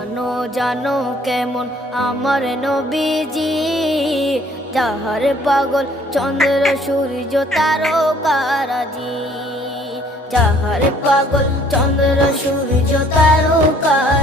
জানো জানো কেমন আমার নবীজি, যাহার পাগল চন্দ্র সূর্য তারকারাজি, যাহার পাগল চন্দ্র সূর্য তারকারাজি।